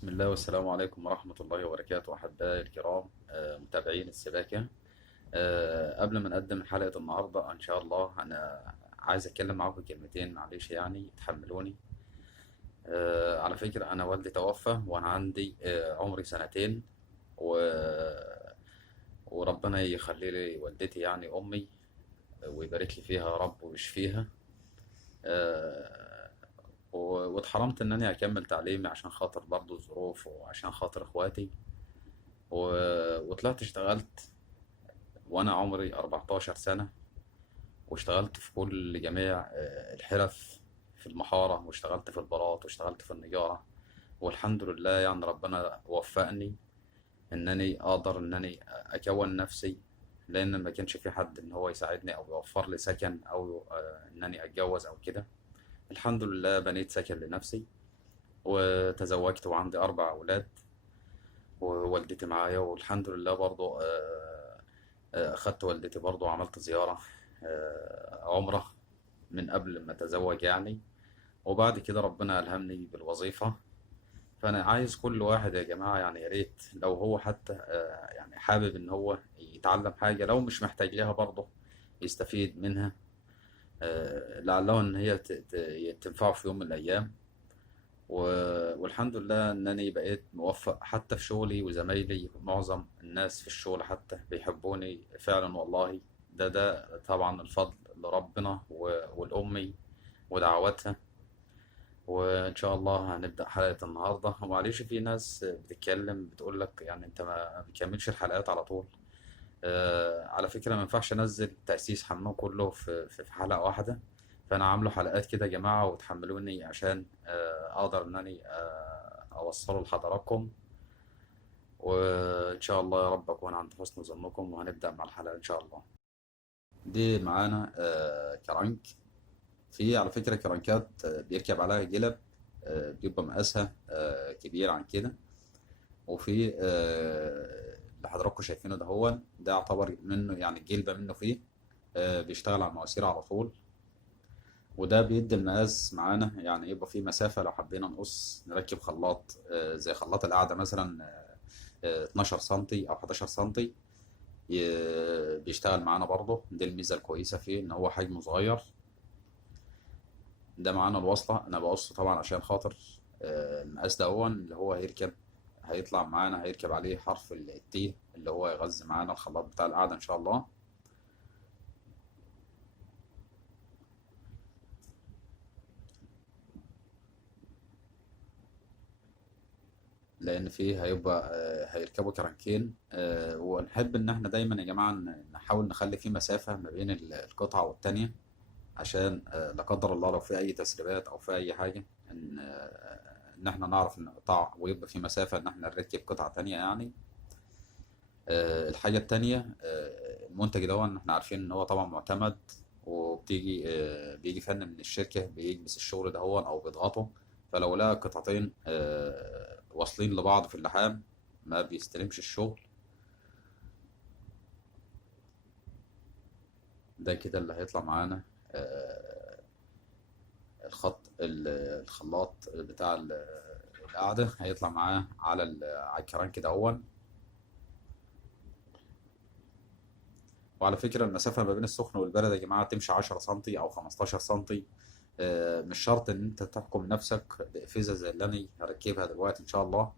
بسم الله والسلام عليكم ورحمة الله وبركاته أحبائي الكرام متابعين السباكة. قبل ما نقدم حلقة النهاردة إن شاء الله أنا عايز أتكلم معاكم كلمتين، معلش يعني تحملوني. على فكرة أنا والدي توفى وأنا عندي عمري سنتين و... وربنا يخلي لي والدتي يعني أمي ويبارك لي فيها يا رب ويشفيها. آه، واتحرمت إن أنا أكمل تعليمي عشان خاطر برضه الظروف وعشان خاطر إخواتي وطلعت اشتغلت وانا عمري 14 سنة، واشتغلت في كل جميع الحرف في المحارة، واشتغلت في البلاط واشتغلت في النجارة. والحمد لله يعني ربنا وفقني انني اقدر انني اكون نفسي، لان ما كانش في حد ان هو يساعدني او يوفر لي سكن او انني اتجوز او كده. الحمد لله بنيت سكن لنفسي وتزوجت وعندي 4 اولاد ووالدتي معايا، والحمد لله برضو أخدت والدتي برضو وعملت زيارة عمرة من قبل ما أتزوج يعني. وبعد كده ربنا ألهمني بالوظيفة. فأنا عايز كل واحد يا جماعة يعني يا ريت لو هو حتى يعني حابب إن هو يتعلم حاجة، لو مش محتاج لها برضه يستفيد منها، لعله إن هي تنفعه في يوم من الأيام. والحمد لله انني بقيت موفق حتى في شغلي، وزمايلي معظم الناس في الشغل حتى بيحبوني فعلا والله. ده طبعا الفضل لربنا والأمي ودعواتها. وإن شاء الله هنبدأ حلقة النهاردة. ومعلش في ناس بتتكلم بتقول لك يعني أنت ما بتكملش الحلقات على طول. على فكرة ما ينفعش أنزل تأسيس حمام كله في حلقة واحدة. فأنا عامله حلقات كده يا جماعة، وتحملوني عشان أقدر إنني أوصله لحضراتكم. وإن شاء الله يا رب أكون عند حسن ظنكم، وهنبدأ مع الحلقة إن شاء الله. دي معانا كرنك. في على فكرة كرنكات بيركب عليها جلب، بيبقى مقاسها كبير عن كده. وفي اللي حضراتكم شايفينه ده هو ده يعتبر منه يعني الجلبة منه فيه، بيشتغل على المواسير على طول. وده بيدي المقاس معانا، يعني يبقى فيه مسافة لو حبينا نقص نركب خلاط زي خلاط القعدة مثلا 12 سنتي أو 11 سنتي. بيشتغل معانا برضه. دي الميزة الكويسة فيه إن هو حجمه صغير. ده معانا الوصلة، أنا بقصه طبعا عشان خاطر المقاس ده هو اللي هو هيركب، هيطلع معانا هيركب عليه حرف التي اللي هو يغذي معانا الخلاط بتاع القعدة إن شاء الله. لان فيه هيبقى هيركبوا كرانكين، ونحب ان احنا دايما يا جماعه نحاول نخلي فيه مسافه ما بين القطعه والتانيه، عشان لا قدر الله لو في اي تسريبات او في اي حاجه ان احنا نعرف نقطع ويبقى في مسافه ان احنا نركب قطعه تانيه يعني. الحاجه التانيه المنتج ده احنا عارفين ان هو طبعا معتمد، وبتيجي بيجي فن من الشركه بيكبس الشغل ده او بيضغطه. فلو لقى قطعتين واصلين لبعض في اللحام ما بيستلمش الشغل. ده كده اللي هيطلع معانا آه، الخلاط بتاع القعدة هيطلع معاه على على الكران كده وعلى فكرة المسافة ما بين السخن والبارد يا جماعة تمشي 10 سنتي أو 15 سنتي. مش شرط إن أنت تحكم نفسك بقفزة زي اللي أنا هركبها دلوقتي إن شاء الله.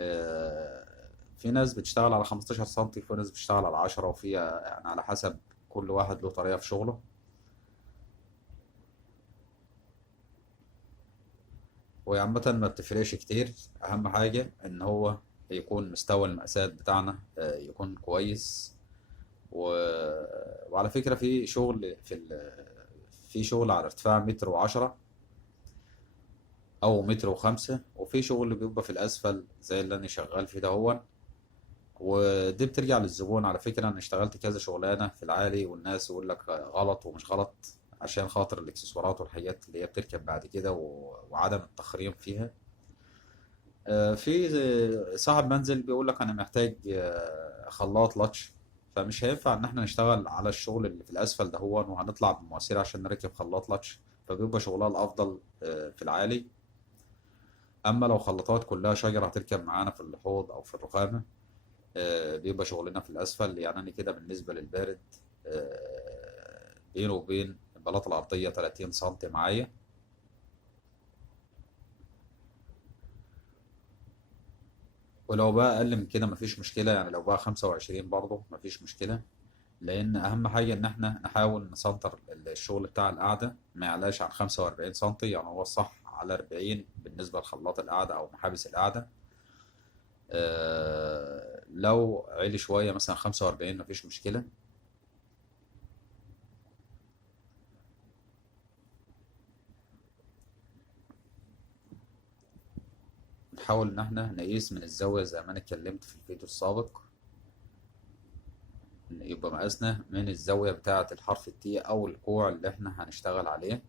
آه، في ناس بتشتغل على 15 سنتي، في ناس بتشتغل على 10، وفي يعني على حسب كل واحد له طريقة في شغله. وعامة ما بتفرقش كتير، أهم حاجة إن هو يكون مستوى المقاسات بتاعنا يكون كويس. و... وعلى فكرة في شغل في شغل على ارتفاع متر وعشرة أو متر وخمسة، وفي شغل بيبقى في الأسفل زي اللي أنا شغال فيه ده ودي بترجع للزبون. على فكرة أنا اشتغلت كذا شغلانة في العالي والناس يقول لك غلط ومش غلط، عشان خاطر الإكسسوارات والحاجات اللي هي بتركب بعد كده وعدم التخريم فيها. في صاحب منزل بيقول لك انا محتاج خلاط لاتش، فمش هينفع ان احنا نشتغل على الشغل اللي في الاسفل ده وهنطلع بمواسير عشان نركب خلاط لاتش. فبيبقى شغلها الافضل في العالي. اما لو خلاطات كلها شجرة هتركب معانا في الحوض او في الرخامة، بيبقى شغلنا في الاسفل. يعني انا كده بالنسبة للبارد، بينه وبين البلاطة الأرضية 30 سنتي معايا. ولو بقى أقل من كده مفيش مشكلة، يعني لو بقى 25 برضه مفيش مشكلة. لأن أهم حاجة إن إحنا نحاول نسنتر الشغل بتاع القعدة ما يعلاش عن 45 سنتي. يعني هو الصح على 40 بالنسبة لخلاط القعدة أو محابس القعدة. لو عالي شوية مثلا 45 مفيش مشكلة. نحاول إن إحنا نقيس من الزاوية زي ما أنا اتكلمت في الفيديو السابق. يبقى مقاسنا من الزاوية بتاعة الحرف التي أو الكوع اللي إحنا هنشتغل عليه،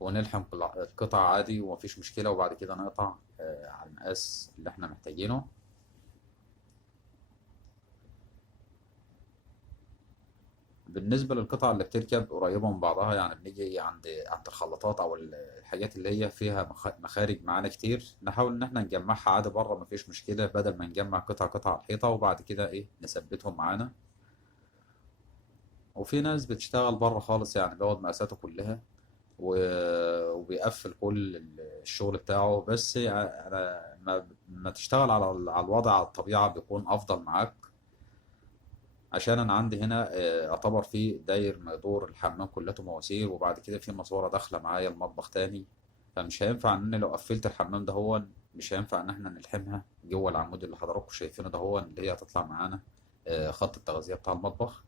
ونلحم القطع عادي ومفيش مشكلة. وبعد كده نقطع على المقاس اللي إحنا محتاجينه. بالنسبة للقطع اللي بتركب قريبة من بعضها، يعني بنيجي عند الخلاطات أو الحاجات اللي هي فيها مخارج معانا كتير، نحاول إن إحنا نجمعها عادي بره مفيش مشكلة، بدل ما نجمع قطع قطع على الحيطة وبعد كده إيه نثبتهم معانا. وفي ناس بتشتغل بره خالص، يعني بياخد مقاساته كلها وبيقفل كل الشغل بتاعه. بس أنا ما تشتغل على الوضع على الطبيعة بيكون أفضل معاك. عشان انا عندي هنا اعتبر في داير ما يدور الحمام كلته مواسير، وبعد كده في ماسوره داخله معايا المطبخ تاني. فمش هينفع ان لو قفلت الحمام ده هو مش هينفع ان احنا نلحمها جوه العمود اللي حضراتكم شايفينه ده هو اللي هي هتطلع معانا خط التغذيه بتاع المطبخ.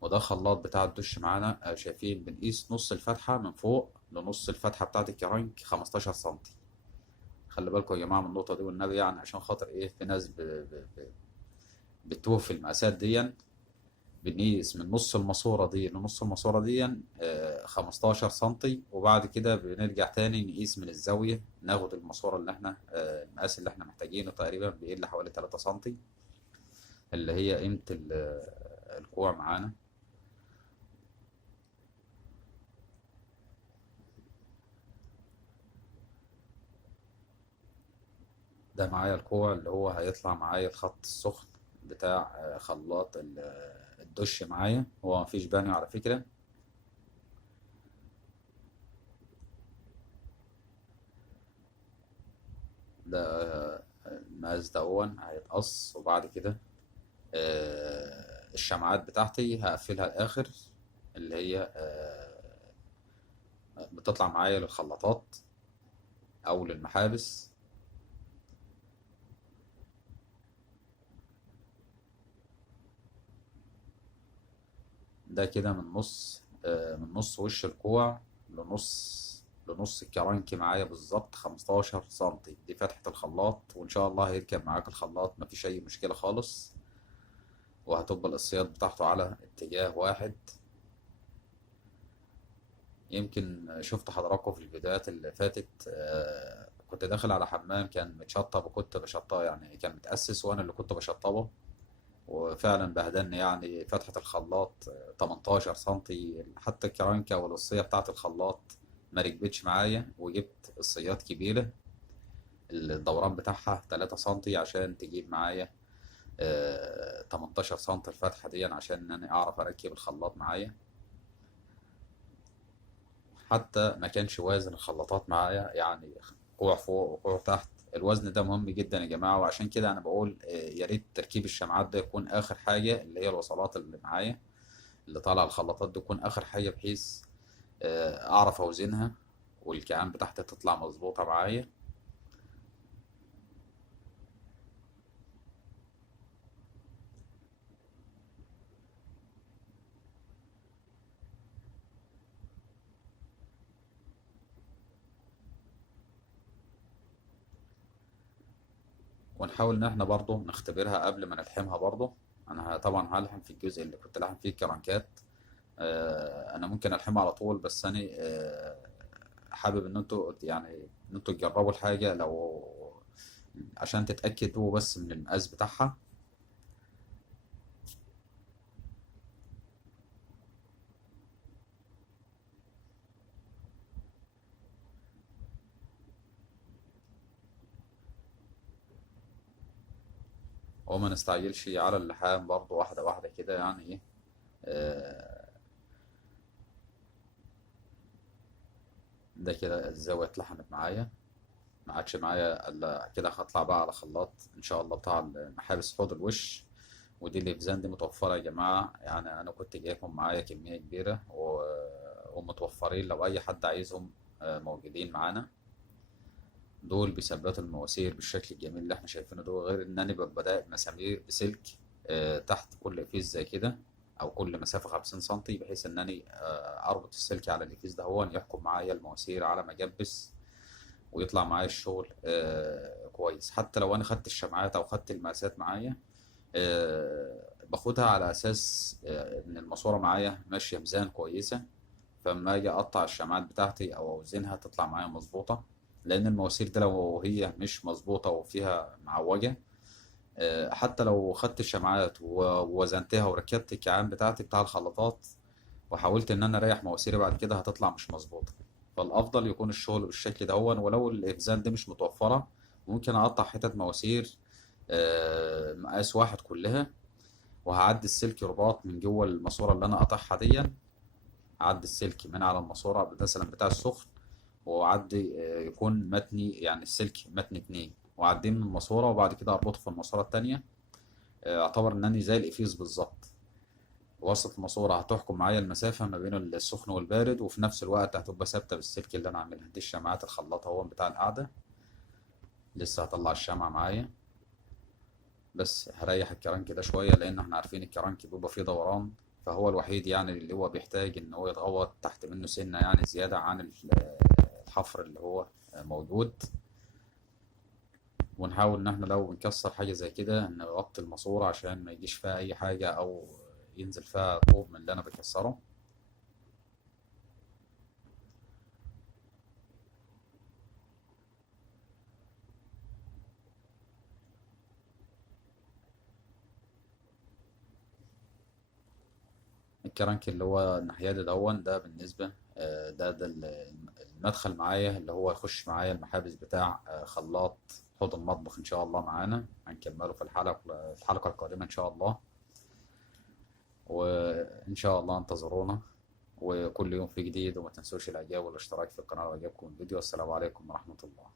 وده خلاط بتاع الدش معانا. شايفين بنقيس نص الفتحه من فوق لنص الفتحه بتاعت الكرنك 15 سنتي. خلي بالكم يا جماعه من النقطه دي والنبي، يعني عشان خاطر ايه في ناس بتوه في المقاسات دي. بنقيس من نص الماسورة دي لنص الماسورة دي 15 سنتي، وبعد كده بنرجع تاني نقيس من الزاوية، ناخد الماسورة اللي احنا المقاس اللي احنا محتاجينه تقريبا بيقل حوالي 3 سنتي، اللي هي قيمة الكوع معانا. ده معايا الكوع اللي هو هيطلع معايا الخط السخن بتاع خلاط الدش معايا. هو مفيش بانيو على فكرة. ده المقاس ده هو هيتقص، وبعد كده الشمعات بتاعتي هقفلها الآخر، اللي هي بتطلع معايا للخلاطات أو للمحابس. ده كده من نص وش الكوع لنص الكرنك معايا بالظبط 15 سنتي. دي فتحة الخلاط، وإن شاء الله هيركب معاك الخلاط مفيش أي مشكلة خالص. وهتبقى القصيات بتاعته على اتجاه واحد. يمكن شفت حضراتكم في الفيديوهات اللي فاتت كنت داخل على حمام كان متشطب وكنت بشطبه، يعني كان متأسس وأنا اللي كنت بشطبه. وفعلا بهدلني يعني فتحة الخلاط 18 سنتي. حتى الكرانكة والقصية بتاعة الخلاط ما ركبتش معايا، وجبت قصيات كبيرة الدوران بتاعها 3 سنتي عشان تجيب معايا 18 سنتي الفتحة دي، عشان أنا أعرف أركب الخلاط معايا. حتى ما كانش وازن الخلاطات معايا، يعني كوع فوق وكوع تحت. الوزن ده مهم جدا يا جماعة، وعشان كده أنا بقول يا ريت تركيب الشمعات ده يكون آخر حاجة، اللي هي الوصلات اللي معايا اللي طالعة الخلاطات دي تكون آخر حاجة، بحيث أعرف أوزنها والكيان بتاعتي تطلع مظبوطة معايا. ونحاول إن احنا برضه نختبرها قبل ما نلحمها برضه. أنا طبعا هلحم في الجزء اللي كنت لاحم فيه الكرنكات. انا ممكن الحمها على طول، بس انا حابب ان انتوا يعني ان انتوا تجربوا الحاجه لو عشان تتاكدوا بس من المقاس بتاعها. وما نستعجلش على اللحام برضه، واحدة واحدة كده يعني ايه. آه، ده كده الزاوية اتلحمت معايا، ما عادش معايا الا كده. هطلع بقى على خلاط ان شاء الله بتاع محابس حوض الوش. ودي الافزان دي متوفرة يا جماعة، يعني انا كنت جايبهم معايا كمية كبيرة ومتوفرين لو اي حد عايزهم، موجودين معانا. دول بيثبتوا المواسير بالشكل الجميل اللي احنا شايفينه ده، غير ان انا ببقى بدأ مسامير بسلك تحت كل فيز زي كده، او كل مسافة 50 سنتي، بحيث ان انا اربط السلك على الفيز ده، هو يحكم معايا المواسير على ما اجبس ويطلع معايا الشغل كويس. حتى لو انا خدت الشمعات او خدت المقاسات معايا، باخدها على اساس ان الماسورة معايا ماشية ميزان كويسة، فلما اجي اقطع الشمعات بتاعتي او اوزنها تطلع معايا مظبوطه. لان المواسير دي لو هي مش مظبوطه وفيها معوجه، حتى لو خدت الشمعات ووزنتها وركبت الكيعان بتاعتي بتاع الخلاطات وحاولت ان انا اريح مواسيري بعد كده، هتطلع مش مظبوطه. فالافضل يكون الشغل بالشكل ده، ولو الاوزان دي مش متوفره ممكن اقطع حتت مواسير مقاس واحد كلها، وهعدي السلك رباط من جوه الماسوره اللي انا قاطعها دي. اعدي السلك من على الماسوره مثلا بتاع السخن، واعدي يكون متني، يعني السلك متني اتنين، واعديه من الماسوره وبعد كده اربطه في الماسوره التانيه. اعتبر انني زي الافيز بالظبط. وسط الماسوره هتحكم معايا المسافه ما بين السخن والبارد، وفي نفس الوقت هتبقى ثابته بالسلك اللي انا عاملها دي. الشمعات الخلاط هو بتاع القعده، لسه هطلع الشمعة معايا. بس هريح الكرنك ده شويه، لان احنا عارفين الكرنك بيبقى فيه دوران، فهو الوحيد يعني اللي هو بيحتاج ان هو يتغوط تحت منه سنه، يعني زياده عن الحفر اللي هو موجود. ونحاول ان احنا لو بنكسر حاجه زي كده نغطي الماسوره عشان ما يجيش فيها اي حاجه او ينزل فيها طوب من اللي انا بكسره. الكرنك اللي هو الناحية ده بالنسبة المدخل معايا اللي هو يخش معايا المحابس بتاع خلاط حوض المطبخ. إن شاء الله معانا هنكمله في الحلقة القادمة إن شاء الله. وإن شاء الله انتظرونا، وكل يوم في جديد. وما تنسوش الإعجاب والاشتراك في القناة، وإعجابكم الفيديو. والسلام عليكم ورحمة الله.